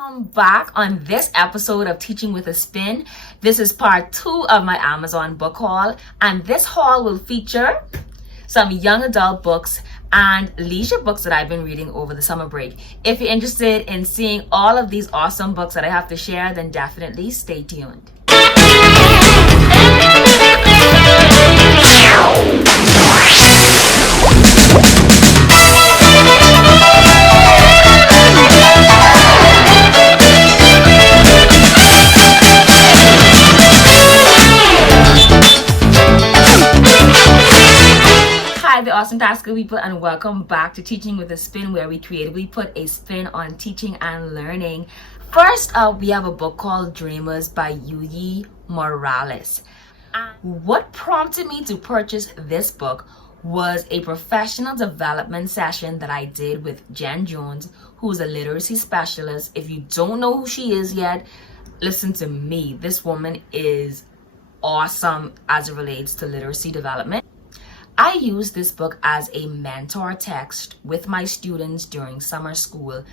Welcome back on this episode of Teaching with a Spin. This is part 2 of my Amazon book haul, and this haul will feature some young adult books and leisure books that I've been reading over the summer break. If you're interested in seeing all of these awesome books that I have to share, then definitely stay tuned. Hi, the awesome tastical people, and welcome back to Teaching with a Spin, where we creatively put a spin on teaching and learning. First up, we have a book called Dreamers by Yuyi Morales. What prompted me to purchase this book was a professional development session that I did with Jen Jones, who's a literacy specialist. If you don't know who she is yet, listen to me. This woman is awesome as it relates to literacy development. I used this book as a mentor text with my students during summer school,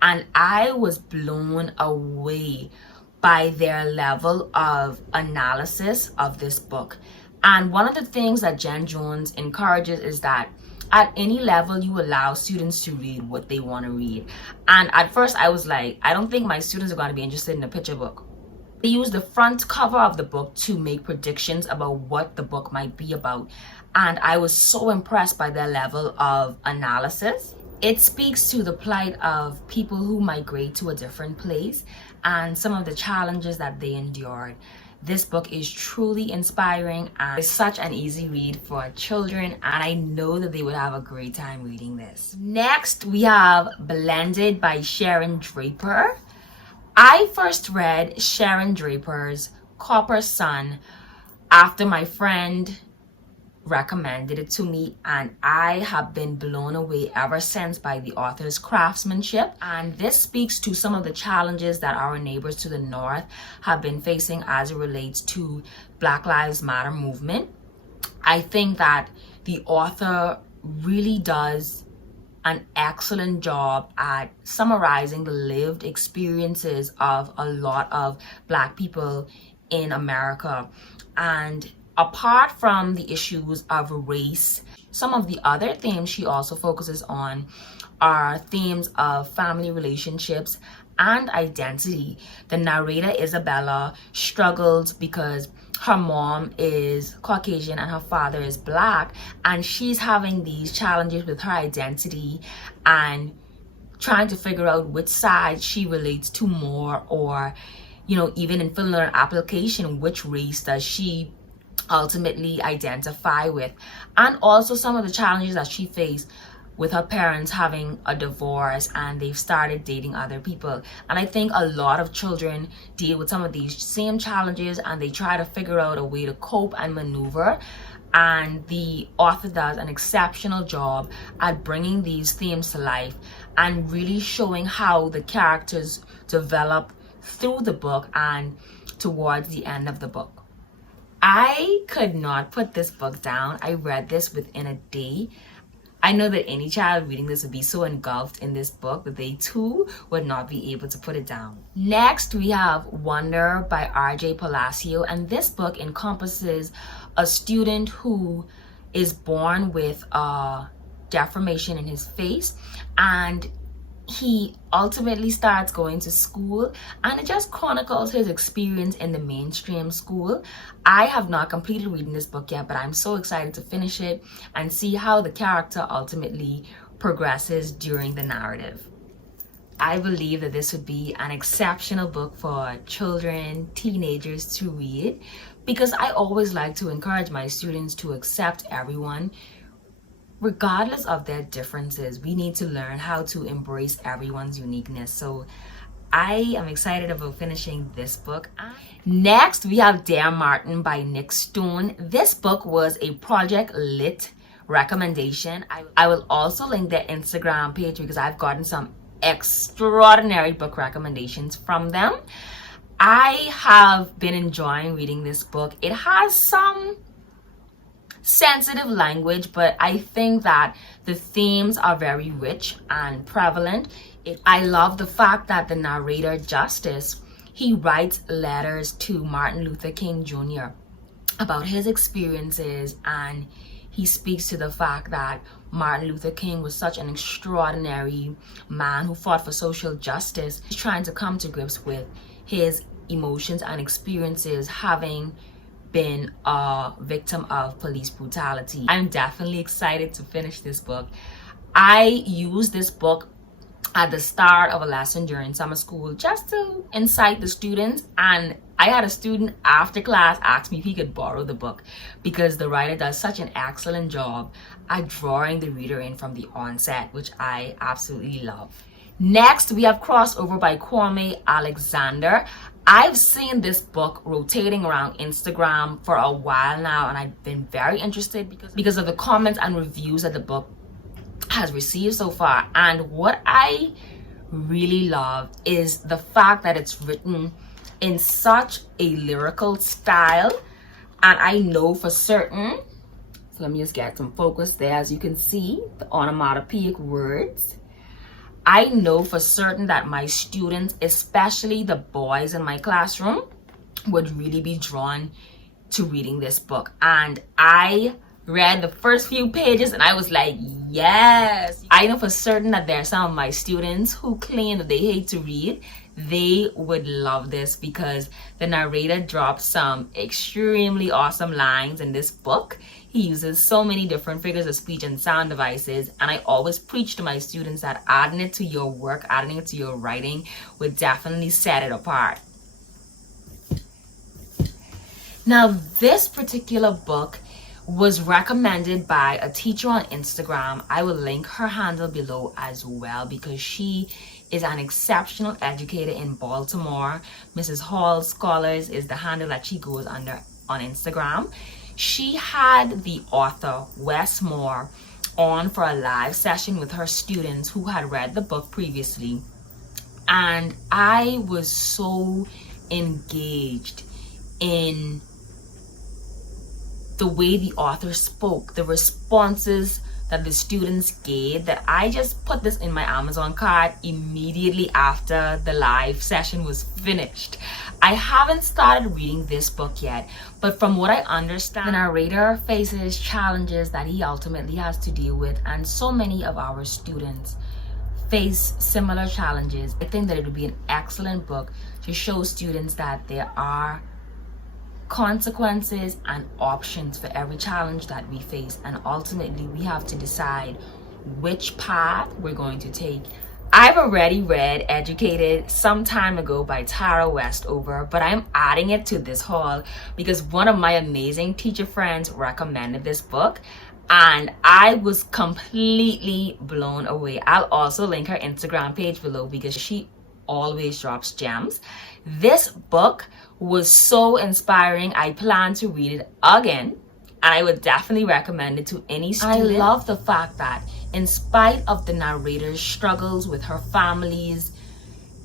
and I was blown away by their level of analysis of this book. And one of the things that Jen Jones encourages is that at any level you allow students to read what they want to read. And at first I was like, I don't think my students are going to be interested in a picture book. They used the front cover of the book to make predictions about what the book might be about. And I was so impressed by their level of analysis. It speaks to the plight of people who migrate to a different place and some of the challenges that they endured. This book is truly inspiring and it's such an easy read for children, and I know that they would have a great time reading this. Next, we have Blended by Sharon Draper. I first read Sharon Draper's Copper Sun after my friend recommended it to me, and I have been blown away ever since by the author's craftsmanship. And this speaks to some of the challenges that our neighbors to the north have been facing as it relates to Black Lives Matter movement. I think that the author really does an excellent job at summarizing the lived experiences of a lot of Black people in America. And apart from the issues of race, some of the other themes she also focuses on are themes of family relationships and identity. The narrator, Isabella, struggles because her mom is Caucasian and her father is Black, and she's having these challenges with her identity and trying to figure out which side she relates to more, or, you know, even in filling out an application, which race does she ultimately identify with. And also some of the challenges that she faced with her parents having a divorce and they've started dating other people. And I think a lot of children deal with some of these same challenges and they try to figure out a way to cope and maneuver. And the author does an exceptional job at bringing these themes to life and really showing how the characters develop through the book and towards the end of the book. I could not put this book down. I read this within a day. I know that any child reading this would be so engulfed in this book that they too would not be able to put it down. Next, we have Wonder by R.J. Palacio, and this book encompasses a student who is born with a deformation in his face, and he ultimately starts going to school, and it just chronicles his experience in the mainstream school. I have not completed reading this book yet, but I'm so excited to finish it and see how the character ultimately progresses during the narrative. I believe that this would be an exceptional book for children, teenagers to read, because I always like to encourage my students to accept everyone regardless of their differences. We need to learn how to embrace everyone's uniqueness. So I am excited about finishing this book. Next, we have Dear Martin by Nick Stone. This book was a Project Lit recommendation. I will also link their Instagram page because I've gotten some extraordinary book recommendations from them. I have been enjoying reading this book. It has some sensitive language, but I think that the themes are very rich and prevalent I love the fact that the narrator, Justice, he writes letters to Martin Luther King Jr. about his experiences, and he speaks to the fact that Martin Luther King was such an extraordinary man who fought for social justice. He's trying to come to grips with his emotions and experiences having been a victim of police brutality. I'm definitely excited to finish this book. I used this book at the start of a lesson during summer school just to incite the students, and I had a student after class ask me if he could borrow the book because the writer does such an excellent job at drawing the reader in from the onset, which I absolutely love. Next, we have Crossover by Kwame Alexander. I've seen this book rotating around Instagram for a while now, and I've been very interested because of the comments and reviews that the book has received so far. And what I really love is the fact that it's written in such a lyrical style, and I know for certain, so let me just get some focus there. As you can see, the onomatopoeic words, I know for certain that my students, especially the boys in my classroom, would really be drawn to reading this book. And I read the first few pages and I was like, yes. I know for certain that there are some of my students who claim that they hate to read. They would love this because the narrator drops some extremely awesome lines in this book. He uses so many different figures of speech and sound devices, and I always preach to my students that adding it to your work, adding it to your writing would definitely set it apart. Now, this particular book was recommended by a teacher on Instagram. I will link her handle below as well because she is an exceptional educator in Baltimore. Mrs. Hall Scholars is the handle that she goes under on Instagram. She had the author, Wes Moore, on for a live session with her students who had read the book previously. And I was so engaged in the way the author spoke, the responses that the students gave, that I just put this in my Amazon cart immediately after the live session was finished. I haven't started reading this book yet, but from what I understand, the narrator faces challenges that he ultimately has to deal with, and so many of our students face similar challenges. I think that it would be an excellent book to show students that there are consequences and options for every challenge that we face, and ultimately we have to decide which path we're going to take. I've already read Educated some time ago by Tara Westover, but I'm adding it to this haul because one of my amazing teacher friends recommended this book and I was completely blown away. I'll also link her Instagram page below because she always drops gems. This book was so inspiring. I plan to read it again, and I would definitely recommend it to any student. I love the fact that in spite of the narrator's struggles with her family's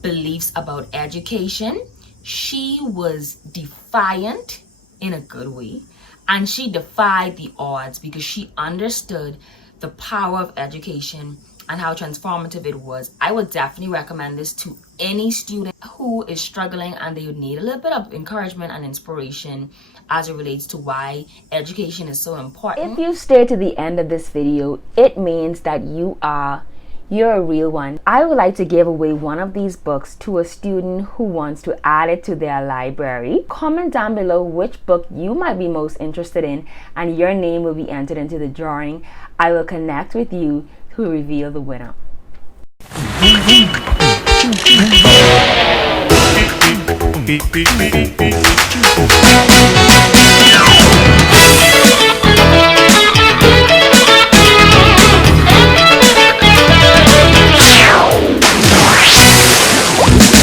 beliefs about education, she was defiant in a good way, and she defied the odds because she understood the power of education and how transformative it was. I would definitely recommend this to any student who is struggling and they would need a little bit of encouragement and inspiration as it relates to why education is so important. If you stay to the end of this video, it means that you're a real one. I would like to give away one of these books to a student who wants to add it to their library. Comment down below which book you might be most interested in and your name will be entered into the drawing. I will connect with you to reveal the winner.